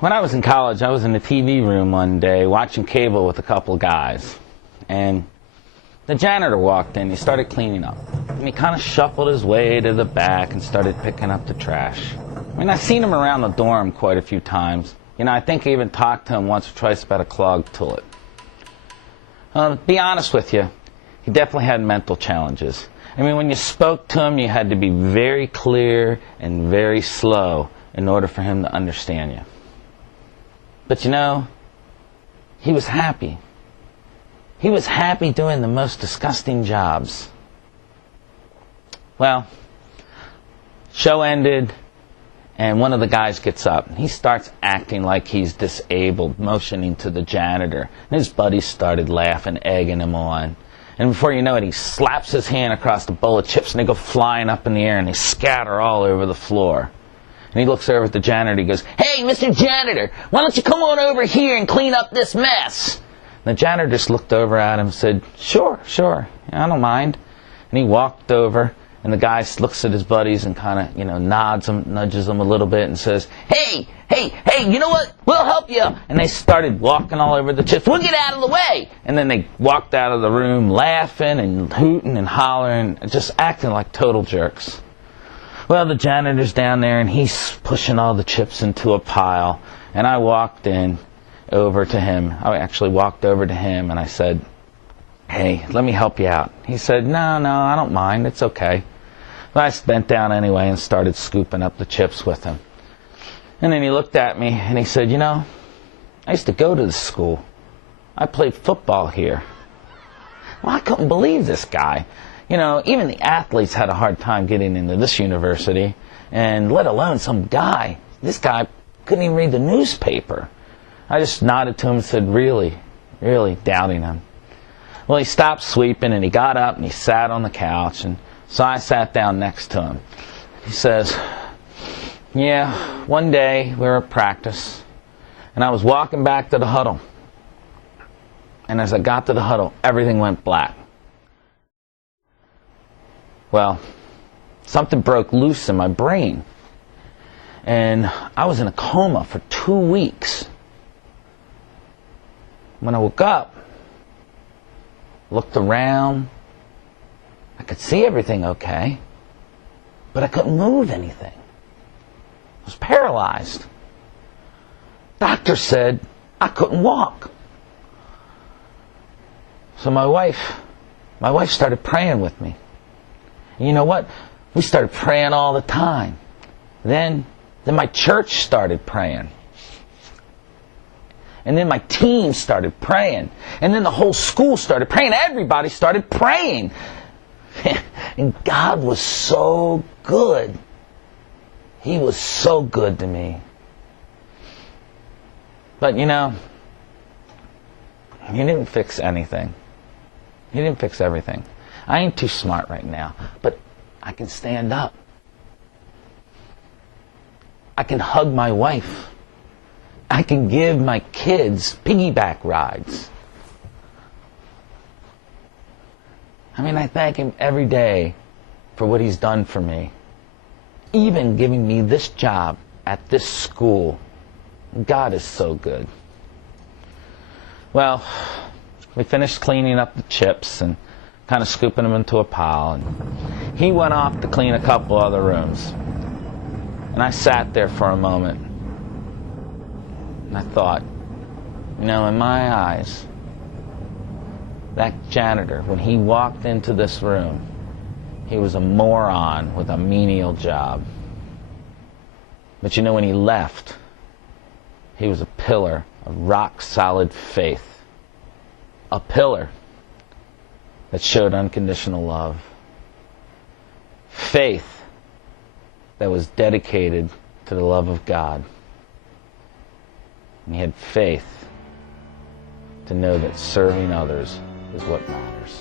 When I was in college, I was in the TV room one day watching cable with a couple of guys. And the janitor walked in. He started cleaning up. And he kind of shuffled his way to the back and started picking up the trash. I mean, I've seen him around the dorm quite a few times. You know, I think I even talked to him once or twice about a clogged toilet. To be honest with you, he definitely had mental challenges. I mean, when you spoke to him, you had to be very clear and very slow in order for him to understand you. But you know, he was happy. He was happy doing the most disgusting jobs. Well, show ended, and one of the guys gets up. And he starts acting like he's disabled, motioning to the janitor. And his buddies started laughing, egging him on. And before you know it, he slaps his hand across the bowl of chips, and they go flying up in the air, and they scatter all over the floor. And he looks over at the janitor, and he goes, "Hey, Mr. Janitor, why don't you come on over here and clean up this mess?" And the janitor just looked over at him and said, Sure, I don't mind. And he walked over, and the guy looks at his buddies and kind of, nudges them a little bit and says, Hey, you know what? We'll help you. And they started walking all over the chips. We'll get out of the way. And then they walked out of the room laughing and hooting and hollering, just acting like total jerks. Well, the janitor's down there, and he's pushing all the chips into a pile. And I walked over to him, and I said, "Hey, let me help you out." He said, No, I don't mind. It's okay. But I bent down anyway and started scooping up the chips with him. And then he looked at me, and he said, "You know, I used to go to this school. I played football here." Well, I couldn't believe this guy. You know, even the athletes had a hard time getting into this university, and let alone some guy. This guy couldn't even read the newspaper. I just nodded to him and said, really, doubting him. Well, he stopped sweeping, and he got up, and he sat on the couch, and so I sat down next to him. He says, "Yeah, one day we were at practice, and I was walking back to the huddle, and as I got to the huddle, everything went black. Well, something broke loose in my brain, and I was in a coma for 2 weeks. When I woke up, looked around, I could see everything okay, but I couldn't move anything. I was paralyzed. Doctor said I couldn't walk. So my wife started praying with me. And you know what? We started praying all the time. Then my church started praying. And then my team started praying. And then the whole school started praying. Everybody started praying. And God was so good. He was so good to me. But you know, He didn't fix anything. He didn't fix everything. I ain't too smart right now, but I can stand up. I can hug my wife. I can give my kids piggyback rides. I mean, I thank Him every day for what He's done for me. Even giving me this job at this school. God is so good. Well, we finished cleaning up the chips and kind of scooping them into a pile. And he went off to clean a couple other rooms. And I sat there for a moment. And I thought, you know, in my eyes, that janitor, when he walked into this room, he was a moron with a menial job. But you know, when he left, he was a pillar of rock-solid faith. A pillar that showed unconditional love. Faith that was dedicated to the love of God. And he had faith to know that serving others is what matters.